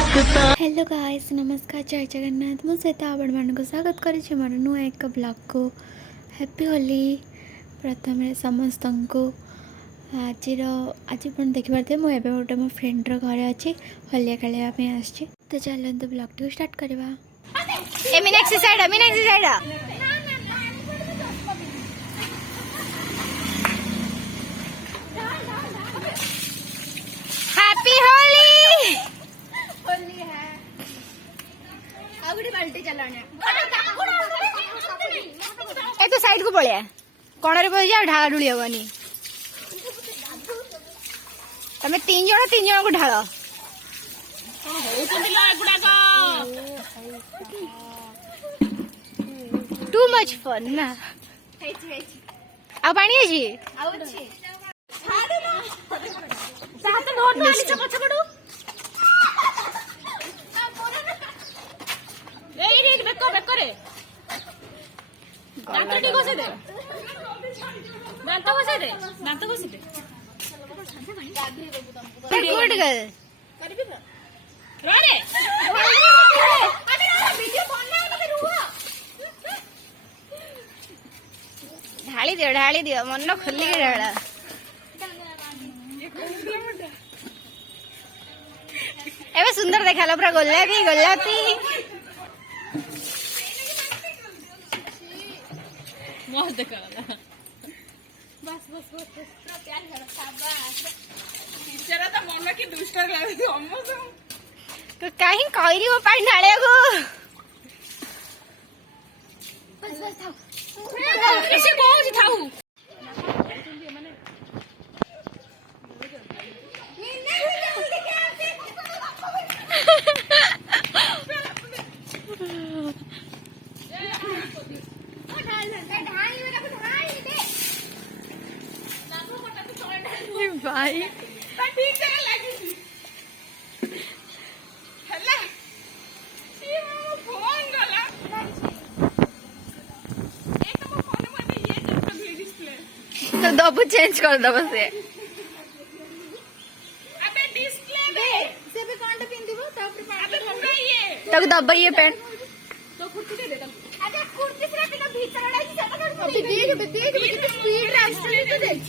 Hello guys, नमस्कार, जय जगन्नाथ। मु सहित आपण मान स्वागत करुँच मोर नुआ एक ब्लॉग को। हैप्पी होली प्रथम समस्त को। आज देखिए मुझे गोटे मो फ्रेंड्र घर अच्छी होलिया खेलवाई आसी। तो चलते ब्लॉग टी स्टार्ट करवा। हैप्पी होली। बाल्टी चलाने ए तो साइड को पड़े कण रे बस जा ढाला ढुली हबनी। तमे तीन जन को ढाल। टू मच फन ना। आ पानी अछि गुड गर्ल। ढाली दियो मन खोलिक ढाल। एबे सुंदर देखा पूरा गोलापी गोलापी। मस्त देखा बस बस बस पूरा प्यार कर शाबाश। टीचर तो मन की दुष्ट लागे हमको तो काहे कहली वो पानी ढाले को। बस बस थाओ किसी को थाओ भाई ठीक है लगी हला ये मो फोन गला एक मो फोन में ये जब डिस्प्ले तो दबो चेंज कर दबो से। अबे डिस्प्ले में से भी कौन पिंदिबो तापर अबे पूरा ये तक दबो ये पैंट तो कुर्ती दे दे। अबे कुर्ती से बिना भीतर डाली सेटा अबे देख कितनी स्पीड रास्ते तो देख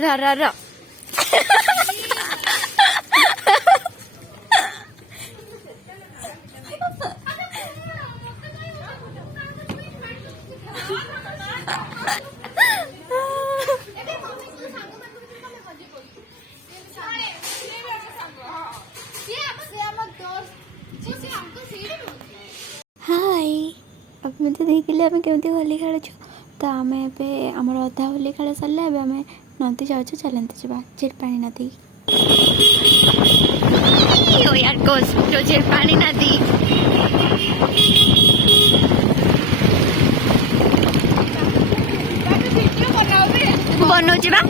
रा रा रा हाय, अब मुझे देखिले आम केमती होली खेलुछु। तो आम एमर अधा होली खेल सरला आम नदी जाऊँ। चलते जावा चिरपाणी नदी। यार गोस जो चिरपाणी नदी बनौची बा।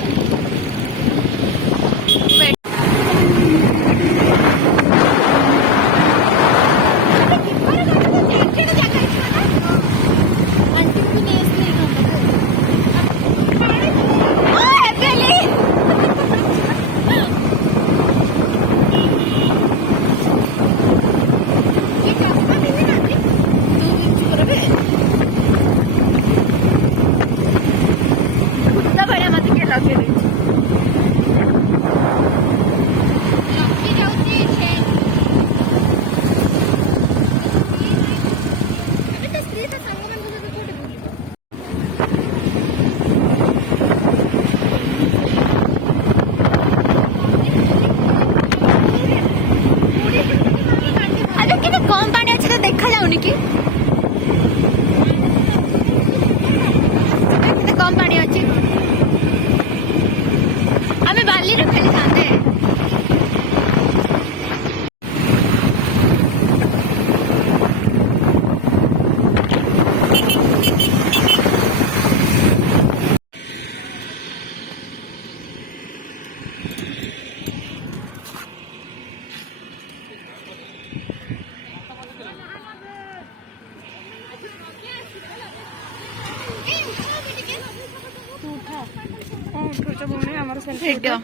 ଉଠଉଛ ଭଉଣୀ ଆମର ସେଲ୍ଫି ଭିଡ଼ିଓ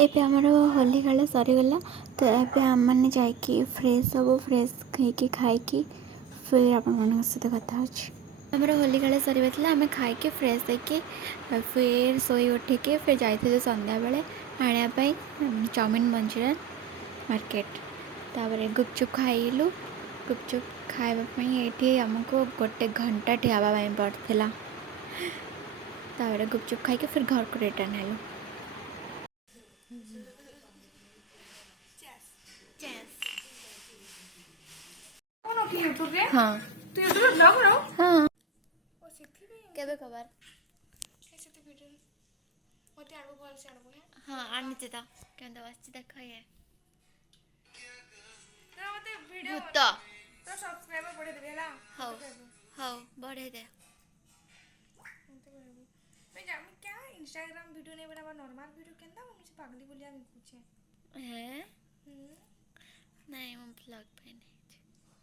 ଏବେ ଆମର ହୋଲି ଖେଳ ସରିଗଲା ତ ଏବେ ଆମମାନେ ଯାଇକି ଫ୍ରେଶ୍ ହବୁ ଫ୍ରେଶ୍ ହେଇକି ଖାଇକି ଫିର୍ ଆପଣମାନଙ୍କ ସହିତ କଥା ହେଉଛି ଆମର ହୋଲି ଖେଳ ସରିବା ଥିଲା ଆମେ ଖାଇକି ଫ୍ରେଶ୍ ହେଇକି ଫିର୍ ଶୋଇ ଉଠିକି ଫିର୍ ଯାଇଥିଲୁ ସନ୍ଧ୍ୟାବେଳେ ଆଣିବା ପାଇଁ ଚାଉମିନ୍ ମଞ୍ଚୁରିଆନ୍ ମାର୍କେଟ ତାପରେ ଗୁପଚୁପ୍ ଖାଇଲୁ ଗୁପଚୁପ୍ ଖାଇବା ପାଇଁ ଏଇଠି ଆମକୁ 1 ଘଣ୍ଟା ଠିଆ ହେବା ପାଇଁ ପଡ଼ିଥିଲା ତାପରେ ଗୁପଚୁପ୍ ଖାଇକି ଫିର୍ ଘରକୁ ରିଟର୍ନ ହେଲୁ हाँ ତୁ ୟୁଟ୍ୟୁବରେ ବ୍ଲଗ୍ ର हाँ ଓ ସେଥିପାଇଁ କେବେ ଖबर ସେଠି ଭିଡ଼ିଓ ମୋତେ ଆଣିବୁ ଭଲସେ ଆଣିବୁ ହେ हाँ आनिचे तो केंदा बसची देखो ये ତ ମୋତେ ଭିଡ଼ିଓ भूत ତ ସବସ୍କ୍ରାଇବର ବଢ଼େଇ ଦେବି ହେଲା ହଉ ହଉ बढ़े दे मैं क्या इंस्टाग्राम वीडियो नहीं बना नॉर्मल वीडियो केंदा मुझे पागली बोलिया पूछे हैं नहीं मैं ब्लॉग पे नहीं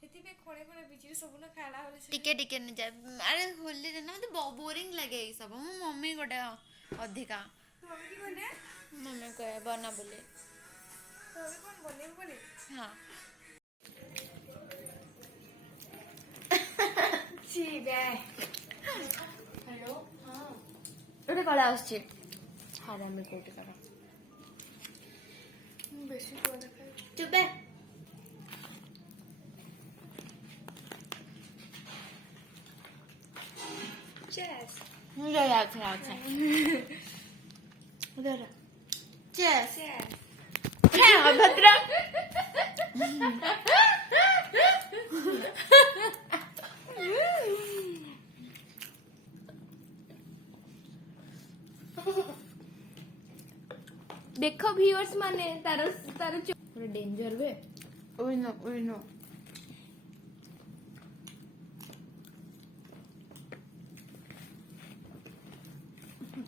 ଏଥିପାଇଁ ଖଣେ ଖଣେ ବିଜିରେ ସବୁ ନା ଖାଇଲା ବୋଲି टिके टिके नहीं जाए अरे होली रे ना मते बोरिंग लगे ये सब मो मम्मी गोटे अधिका ମମି କି ଗଲେ मम्मी को बना बोले ତମେ କ'ଣ ବନେଇବୁ ବୋଲି हाँ ଛି ବେ हेलो हाँ ଗୋଟେ କଳା ଆସୁଛି ହାରାମି କୋଉଠି କର ମୁଁ ବେଶୀ କୁଆ ଦେଖାଏ ଚୁପେ ଚେସ୍ मुझे याद है उधर चेस ଚେସ୍ है अभद्र ଦେଖ ଭିଉଅର୍ସ ମାନେ ତାର ତାର ପୁରା ଡେଞ୍ଜର ବେ उइनो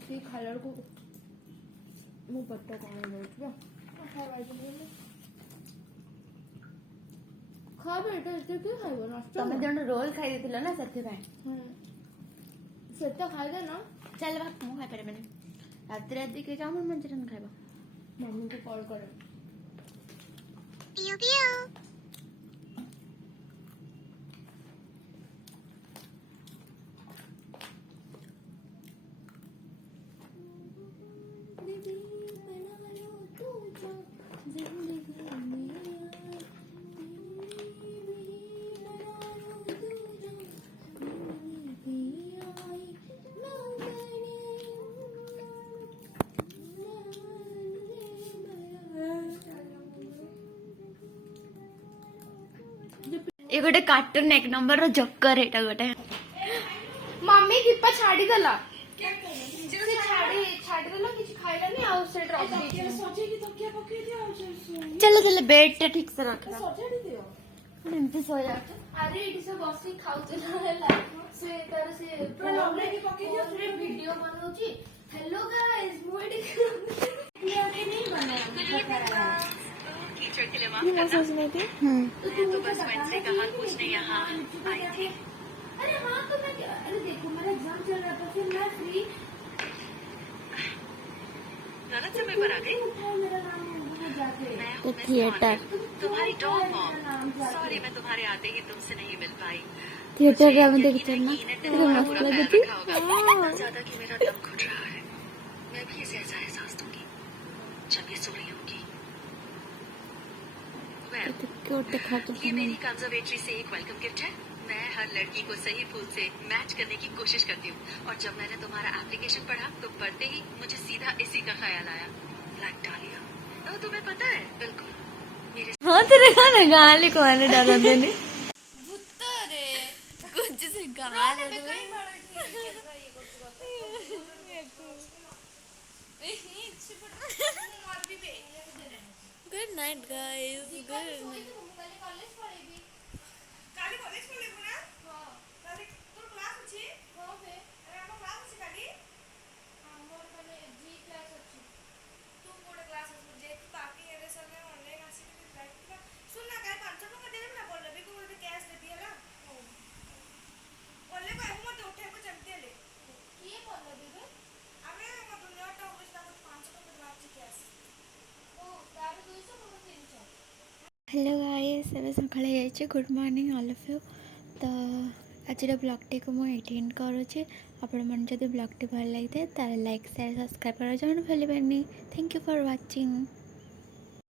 ସେ ଖାଇଲା ବେଳକୁ ମୋ ପେଟ କଣ ହେଇଯାଉଛି ବା ଖାଇବା ଏଇଟା ଏତେ କିଏ ଖାଇବ ନଷ୍ଟ ତମେ ଜଣେ ରୋଲ ଖାଇ ଦେଇଥିଲ ନା ସେଥିପାଇଁ ସେଟା ଖାଇଲେ ନା ଚାଲ ବା ମୁଁ ଖାଇପାରିବିନି ରାତିରେ ଆଦି କିଏ ଚାଉମିନ ମଞ୍ଚୁରିଆନ୍ ଖାଇବ ମମ୍ମିକୁ କଲ୍ କରେ ये गोटे कार्टून 1 नंबर रो जक्कर एटा गोटे मम्मी दीपा छाड़ी देला छाड़ी देला किछ खाइलानी आ सेट रख दी सजेगी तो क्या पके दियो चलो चलो बेड टा ठीक से रख सजेड़ी दियो एमती सो जाछ अरे इटी से बसी खाउतला हैला से तार से पूरा लवले की पके दियो फिर वीडियो बनाउची हेलो गाइस मु एटी ये नहीं बनाया टीचर के लिए माफ करना मैं तो बस वेंसडे का हाल पूछने यहाँ आई थी अरे हाँ तो मैं अरे देखो मेरा एग्जाम चल रहा था फिर मैं फ्री गलत समय पर आ गई उठाओ मेरा नाम वहाँ जाके मैं तो हूँ मिस थिएटर मॉर्गन, तुम्हारी डॉग मॉम सॉरी मैं तुम्हारे आते ही तुमसे नहीं मिल पाई थिएटर रे हम मुझे देख यकीन चलना है कि ने कितना तुम्हारा मस्त पूरा लगी ख्याल थी रखा होगा इतना ज्यादा कि मेरा दम घुट रहा है मैं भी इसे ऐसा एहसास दूंगी जब ये सो रही होगी Well, क्यों देखा तो ये मेरी कंजर्वेटरी से एक वेलकम गिफ्ट है मैं हर लड़की को सही फूल से मैच करने की कोशिश करती हूँ और जब मैंने तुम्हारा एप्लीकेशन पढ़ा तो पढ़ते ही मुझे सीधा इसी का ख्याल आया ब्लैक डालिया तुम्हें पता है बिल्कुल मेरे हाँ तेरे गाने गाली को आने डर देने ଭୂତରେ କୁଞ୍ଚ ସେ ଗାଁ गुड नाइट गाइस गुड କାଲି କଲେଜ ପଳେଇବୁ ନା କାଲି ତୋର କ୍ଲାସ ଅଛି ଆରେ ଆମ କ୍ଲାସ ଅଛି କାଲି ଆମର କାଲି ଜି କ୍ଲାସ ଅଛି ତୁ କୋଉଟେ କ୍ଲାସ ଅଛି ଯେହେତୁ ତାକି ଏରେ ସଙ୍ଗେ ଅନଲାଇନ ଆସିକି ଯାଇଥିଲା ଶୁଣ ନା କାଲି 5 ଟଙ୍କା ଦେବି ନା ପଲ୍ଲବୀକୁ ଗୋଟେ କ୍ୟାଶ ଦେବି ହେଲା ପଲ୍ଲବୀ କହିବୁ ମତେ ଉଠେଇବୁ ଯେମିତି ହେଲେ କିଏ ପଲ୍ଲବୀ ବେ ଆମେ ଆମ ଦୁନିଆଟା ହଉଛି ତାକୁ 5 ଟଙ୍କା ମାରୁଛି କ୍ୟାଶ ଓ ତାର 200 ମୋର 300 हेलो गाइस ଏବେ ସକାଳେ ହେଇଯାଇଛି good morning all of you ତ ଆଜିର ବ୍ଲଗ୍ଟିକୁ ମୁଁ ଏଇଠି ଏଣ୍ଡ କରୁଛି ଆପଣମାନେ ଯଦି ବ୍ଲଗ୍ଟି ଭଲ ଲାଗିଥାଏ ତାହେଲେ ଲାଇକ୍ ସେୟାର ସବସ୍କ୍ରାଇବ୍ କରିବା ଜଣ ଭୁଲିବେନି ଥ୍ୟାଙ୍କ ୟୁ ଫର୍ ୱାଚିଂ।